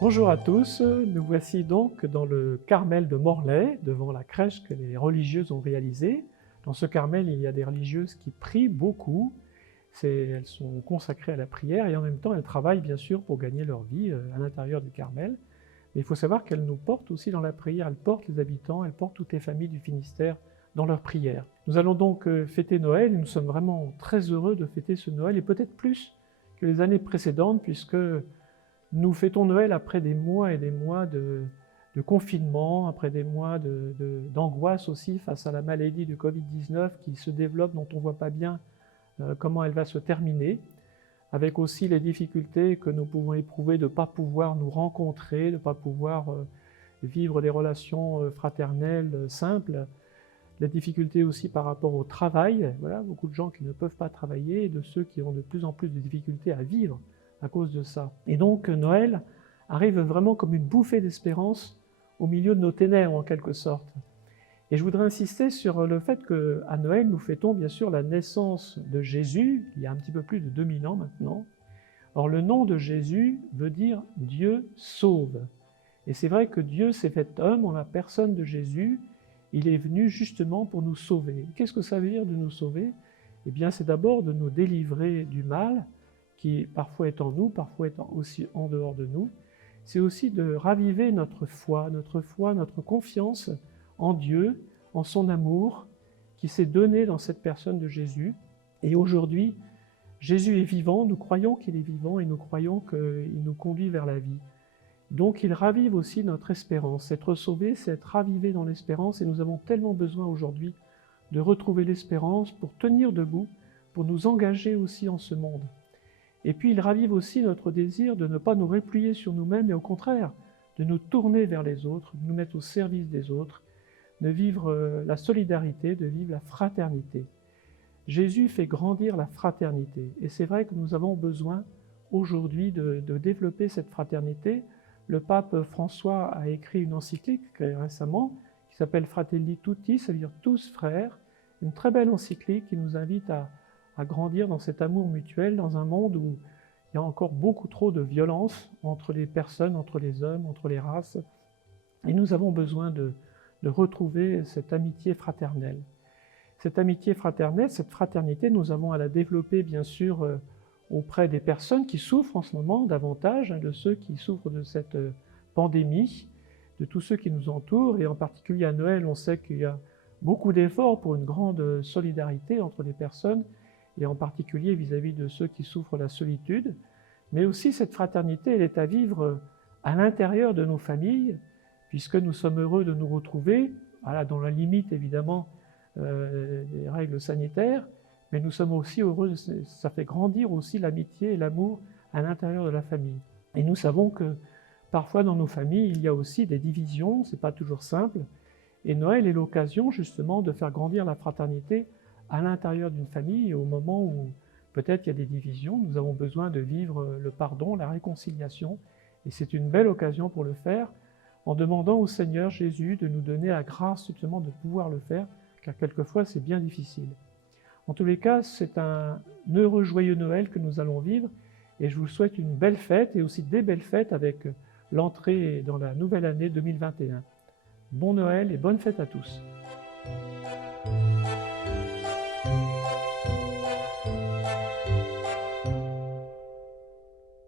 Bonjour à tous, nous voici donc dans le Carmel de Morlaix, devant la crèche que les religieuses ont réalisée. Dans ce Carmel, il y a des religieuses qui prient beaucoup, elles sont consacrées à la prière et en même temps elles travaillent bien sûr pour gagner leur vie à l'intérieur du Carmel. Mais il faut savoir qu'elles nous portent aussi dans la prière, elles portent les habitants, elles portent toutes les familles du Finistère dans leur prière. Nous allons donc fêter Noël et nous sommes vraiment très heureux de fêter ce Noël et peut-être plus que les années précédentes puisque nous fêtons Noël après des mois et des mois de confinement, après des mois d'angoisse aussi face à la maladie du Covid-19 qui se développe, dont on ne voit pas bien comment elle va se terminer, avec aussi les difficultés que nous pouvons éprouver de ne pas pouvoir nous rencontrer, de ne pas pouvoir vivre des relations fraternelles simples, les difficultés aussi par rapport au travail, voilà, beaucoup de gens qui ne peuvent pas travailler et de ceux qui ont de plus en plus de difficultés à vivre à cause de ça. Et donc Noël arrive vraiment comme une bouffée d'espérance au milieu de nos ténèbres en quelque sorte. Et je voudrais insister sur le fait qu'à Noël, nous fêtons bien sûr la naissance de Jésus, il y a un petit peu plus de 2000 ans maintenant. Or le nom de Jésus veut dire « Dieu sauve ». Et c'est vrai que Dieu s'est fait homme en la personne de Jésus, il est venu justement pour nous sauver. Qu'est-ce que ça veut dire de nous sauver? Eh bien c'est d'abord de nous délivrer du mal, qui parfois est en nous, parfois est aussi en dehors de nous. C'est aussi de raviver notre foi, notre confiance en Dieu, en son amour, qui s'est donné dans cette personne de Jésus. Et aujourd'hui, Jésus est vivant, nous croyons qu'il est vivant et nous croyons qu'il nous conduit vers la vie. Donc il ravive aussi notre espérance. Être sauvé, c'est être ravivé dans l'espérance et nous avons tellement besoin aujourd'hui de retrouver l'espérance pour tenir debout, pour nous engager aussi en ce monde. Et puis il ravive aussi notre désir de ne pas nous replier sur nous-mêmes, mais au contraire, de nous tourner vers les autres, de nous mettre au service des autres, de vivre la solidarité, de vivre la fraternité. Jésus fait grandir la fraternité. Et c'est vrai que nous avons besoin aujourd'hui de développer cette fraternité. Le pape François a écrit une encyclique récemment qui s'appelle Fratelli Tutti, ça veut dire tous frères. Une très belle encyclique qui nous invite à grandir dans cet amour mutuel, dans un monde où il y a encore beaucoup trop de violence entre les personnes, entre les hommes, entre les races. Et nous avons besoin de retrouver cette amitié fraternelle. Cette amitié fraternelle, cette fraternité, nous avons à la développer bien sûr auprès des personnes qui souffrent en ce moment davantage, de ceux qui souffrent de cette pandémie, de tous ceux qui nous entourent, et en particulier à Noël, on sait qu'il y a beaucoup d'efforts pour une grande solidarité entre les personnes, et en particulier vis-à-vis de ceux qui souffrent la solitude. Mais aussi cette fraternité, elle est à vivre à l'intérieur de nos familles, puisque nous sommes heureux de nous retrouver, voilà, dans la limite évidemment des règles sanitaires, mais nous sommes aussi heureux, ça fait grandir aussi l'amitié et l'amour à l'intérieur de la famille. Et nous savons que parfois dans nos familles, il y a aussi des divisions, c'est pas toujours simple, et Noël est l'occasion justement de faire grandir la fraternité à l'intérieur d'une famille, et au moment où peut-être il y a des divisions, nous avons besoin de vivre le pardon, la réconciliation, et c'est une belle occasion pour le faire, en demandant au Seigneur Jésus de nous donner la grâce justement de pouvoir le faire, car quelquefois c'est bien difficile. En tous les cas, c'est un heureux, joyeux Noël que nous allons vivre, et je vous souhaite une belle fête, et aussi des belles fêtes avec l'entrée dans la nouvelle année 2021. Bon Noël et bonne fête à tous.